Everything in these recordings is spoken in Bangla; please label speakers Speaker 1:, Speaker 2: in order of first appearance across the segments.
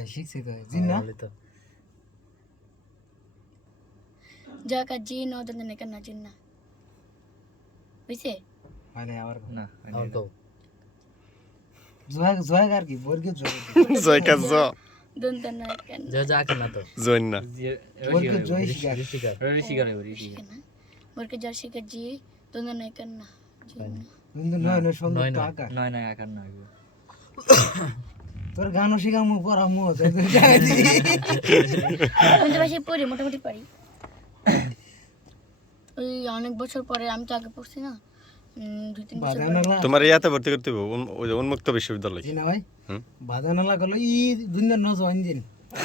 Speaker 1: হ্যাঁ শিখছি তো জিন্না
Speaker 2: জাকা জিন ওদের না কেন জিন্না বুঝছে
Speaker 1: মানে আবার
Speaker 3: না
Speaker 4: আর তো
Speaker 1: জয় জয় আর কি বর্গে জয়
Speaker 5: জয়কা জ
Speaker 2: দন্ত না কেন
Speaker 4: যা কেন তো
Speaker 5: জৈন না
Speaker 1: বর্গে জয় শিকার
Speaker 4: ঋষিকার
Speaker 3: ঋষিকার ঋষিকার
Speaker 2: বরকে যার শিখে জি দন্ত না কেন না
Speaker 1: কিন্তু নয় নয় সুন্দর
Speaker 4: নয়
Speaker 1: তো
Speaker 4: নয়।
Speaker 1: আকার
Speaker 3: নয় নয় আকার নয়
Speaker 1: তোর গানও শিখামু পড়ামু
Speaker 2: কোন ভাষায় পড়ি মোটামুটি পারি ওই অনেক বছর পরে আমি তো আগে পড়ছি না 2-3 বছর পরে।
Speaker 1: বাদানালা
Speaker 5: তোমার ইয়াতে ভর্তি করতে হবে ওই যে উন্মুক্ত বিশ্ববিদ্যালয়
Speaker 1: জিনা ভাই
Speaker 5: হুম।
Speaker 1: বাদানালা গেল ই দুনিয়ার নজ অঞ্জিন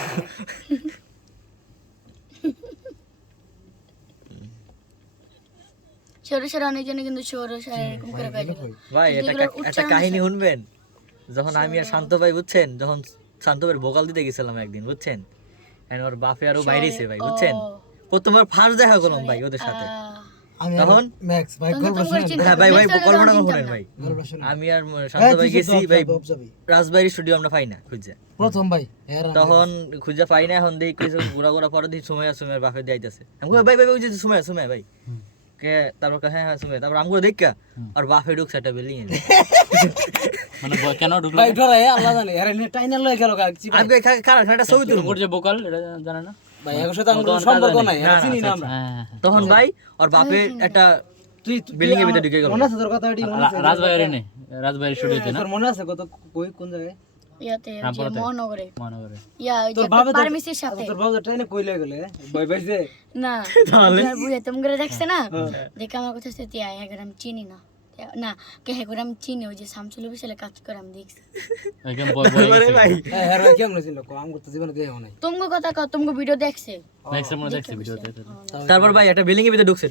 Speaker 2: সরে অনেকজনে কিন্তু সরে এরকম করে কাজ করে
Speaker 3: ভাই
Speaker 2: কিন্তু
Speaker 3: এটা
Speaker 2: এগুলোর
Speaker 3: একটা
Speaker 2: উচ্চারণ
Speaker 3: কাহিনী
Speaker 2: আছে।
Speaker 3: শুনবেন যখন আমি আর শান্ত ভাই বুঝছেন যখন শান্ত ভাইয়ের ভোকাল দিতে গেছিলাম একদিন বুঝছেন আর ওর বাপে আরো বাইরেছে ভাই বুঝছেন
Speaker 2: ও,
Speaker 3: প্রথমবার ফার্স্ট দেখা করলাম ভাই ওদের সাথে
Speaker 1: আমি
Speaker 3: তখন?
Speaker 1: ম্যাক্স ভাই
Speaker 2: তখন
Speaker 1: গল্প
Speaker 2: তোমরা
Speaker 1: শুনে
Speaker 2: চিন্তা-
Speaker 3: হ্যাঁ ভাই ভাই
Speaker 2: Next time
Speaker 3: কল্পনা
Speaker 2: তখন
Speaker 3: করেন
Speaker 2: চিন্তা
Speaker 3: ভাই
Speaker 1: গল্প শুনে
Speaker 3: আমি আর শান্ত ভাই গেছি ভাই রাজবাড়ি স্টুডিও আমরা পাই না খুঁজে
Speaker 1: প্রথম ভাই হ্যাঁ
Speaker 3: তখন খুঁজে পাই না এখন দেখি কিছু ঘোরা ঘোরা পরে দেখি সুমাইয়ার বাপে দিয়েছে আমি কই, ভাই ভাই ওই যে সুমাইয়া ভাই কে তারপর কয়, হ্যাঁ হ্যাঁ সুমাইয়া তারপর আমি দেখা আর বাপে ঢুকছে একটা বিল্ডিং
Speaker 4: মানে কেন ঢুকলো
Speaker 1: ভাই ডরাই আল্লাহ জানে আরে নে টাইনা লয়ে গেল কাকছি
Speaker 3: আমি কই, কারণ একটা ছবি তুলবো
Speaker 4: ওর যে ভোকাল এটা জানে না
Speaker 1: ভাই এর সাথে আমার কোনো সম্পর্ক নাই
Speaker 3: না, না,
Speaker 1: চিনি না আমরা
Speaker 4: হ্যাঁ
Speaker 3: তখন ভাই আর বাপে একটা
Speaker 1: তুই
Speaker 3: building এর ভিতরে ঢুকে গেল।
Speaker 1: মনে আছে তোর কথা এটি মনে আছে
Speaker 4: রাজবাড়ি নে রাজবাড়ি স্টুডিওতে না
Speaker 1: তোর মনে আছে কত কই কোন জায়গায়
Speaker 2: ইয়াতে ওই যে
Speaker 4: রামপুরাতে।
Speaker 2: মহানগরে
Speaker 4: মহানগরে
Speaker 2: ইয়া ওই যে
Speaker 1: তোর বাবা তো-
Speaker 2: ফার্মেসির সাথে
Speaker 1: তোর বাবা ট্রেনে কই লয়ে গেলে ভাই ভাইছে
Speaker 2: না আর বুঝে তুমি করে দেখছে না দেখে আমার কথা সে তিয়া হ্যাঁ আমি চিনি না না কে হ্যাঁ করে আমি চিনি ওই যে শামসুল বিশালে কাজ করে আমি দেখছি
Speaker 4: একদম বয় বয়
Speaker 3: আরে ভাই
Speaker 1: হ্যাঁ হ্যাঁ ভাই কেমন ছিল কো আম করতে জীবনে দেও নাই
Speaker 2: তোমাকে কথা কও তুমি ভিডিও দেখছে
Speaker 4: নেক্সট মনে দেখছি ভিডিওতে
Speaker 3: তারপর ভাই একটা বিল্ডিং এর ভিতরে ঢুকছে